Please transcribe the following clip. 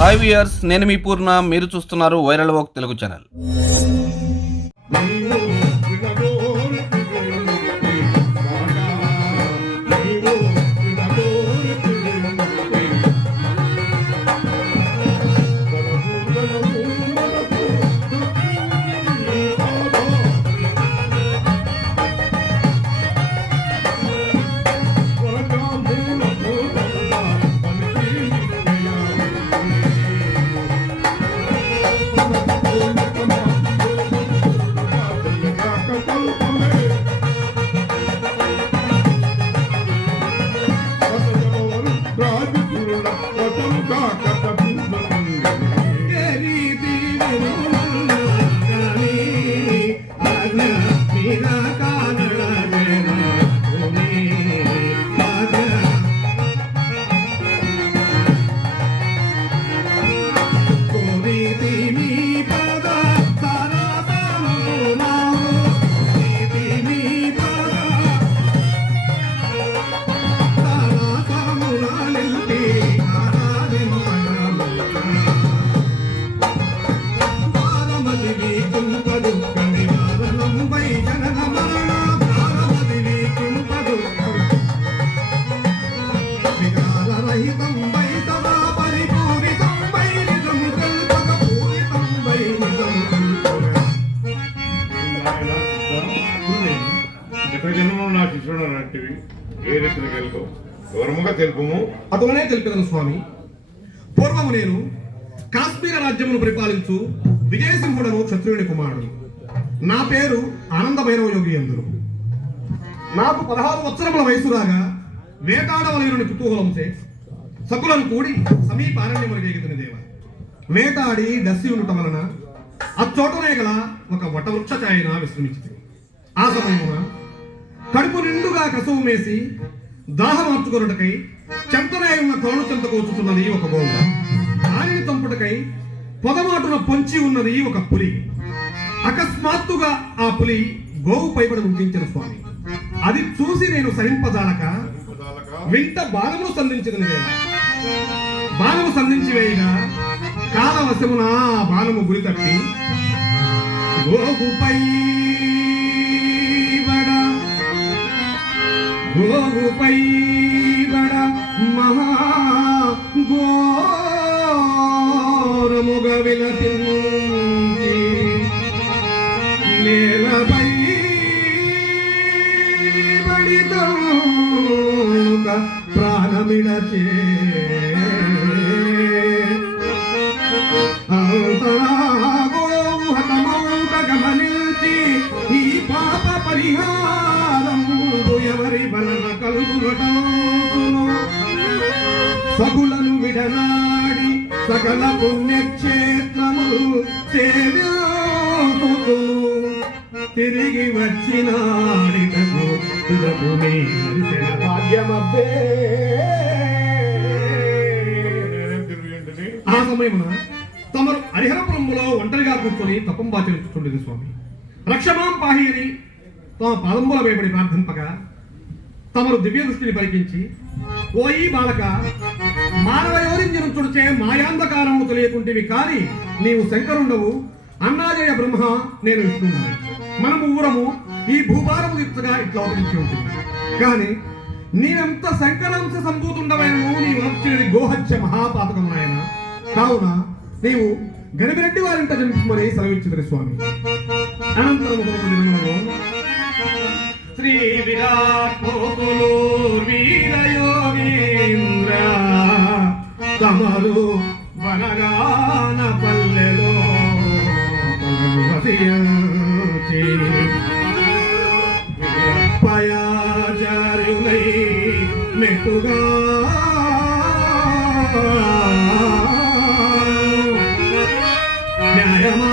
Hi viewers నేను మీ పూర్ణ. మీరు చూస్తున్నారు viral walk Telugu channel. Yeah. గత జన్మలో నా శిష్యుడు లాంటివి ఏ రీతిని గెలుపు గౌరవంగా తెలుపుము? అతనే తెలిపిదను స్వామి. పూర్వము నేను కాశ్మీర రాజ్యమును పరిపాలించు విజయసింహుడను క్షత్రియుని కుమారుడు నా పేరు ఆనంద భైరవ యోగి ఎందురు నాకు పదహారు వత్సరముల వయసు రాగా వేటాడవలయుని కుతూహలంచే సకులను కూడి సమీప అరణ్యములు దేవ. వేటాడి దస్సి ఉండటం వలన అచ్చోటనే గల ఒక వటవృక్ష ఛాయన విశ్రమించింది ఆ సమయమున కడుపు నిండుగా కసువు మేసి దాహమార్చుకొనుటకై చెంతనే ఉన్న కోణు చెంత కూర్చుతున్నది ఒక గోవు దానిని తంపుటకై పొదమాటున పొంచి ఉన్నది ఒక పులి. అకస్మాత్తుగా ఆ పులి గోవు పైబడి ఉంచిన స్వామి. అది చూసి నేను సహింపజాలక వింట బాణమును సంధించిన బాణము సంధించి వేయగా కాలవశమున ఆ బాణము గురి తప్పి గోవుపై గోవుపై బడ మహా ఘోరముగ విలపించి నేలపై బడితోక ప్రాణమిడచే గమనించి ఈ పాప పరిహార ఎవరి బలన కలుగునటను సగులను విడనాడి సకల పుణ్యక్షేత్రములు సేవ్యాతును తిరిగి వచ్చినాడిటకు తుదకు మీ భాగ్యమబ్బే. ఆ సమయమున తమరు హరిహరపురంలో ఒంటరిగా కూర్చొని తపం బాచరించుతుండేది స్వామి. రక్షమాం పాహి అని తమ పాదంబుల వేయబడి ప్రార్థింపగా తమరు దివ్య దృష్టిని పరికించి ఓ ఈ బాలక మానవ యోరించే మాయాంధకారము తెలియకుంటివి కానీ నీవు శంకరుండవు. అన్నాజయ బ్రహ్మ నేను విష్ణువు మనము ఊరము ఈ భూభారము తీర్చగా ఇట్లా అవతరించి ఉంటుంది. కానీ నీవెంత శంకరాంశ సంభూతుండవైనను నీవు వచ్చినది గోహత్య మహాపాతకము నాయన. కావున నీవు గణిరెడ్డి వారింట జన్మించమని సెలవిచ్చింది స్వామి. అనంతరం ఒక శ్రీ విరాట్ వీరయోగీంద్ర తమరు వనగాన పల్లెలో పయాచార్యులై మెట్టుగా న్యాయమా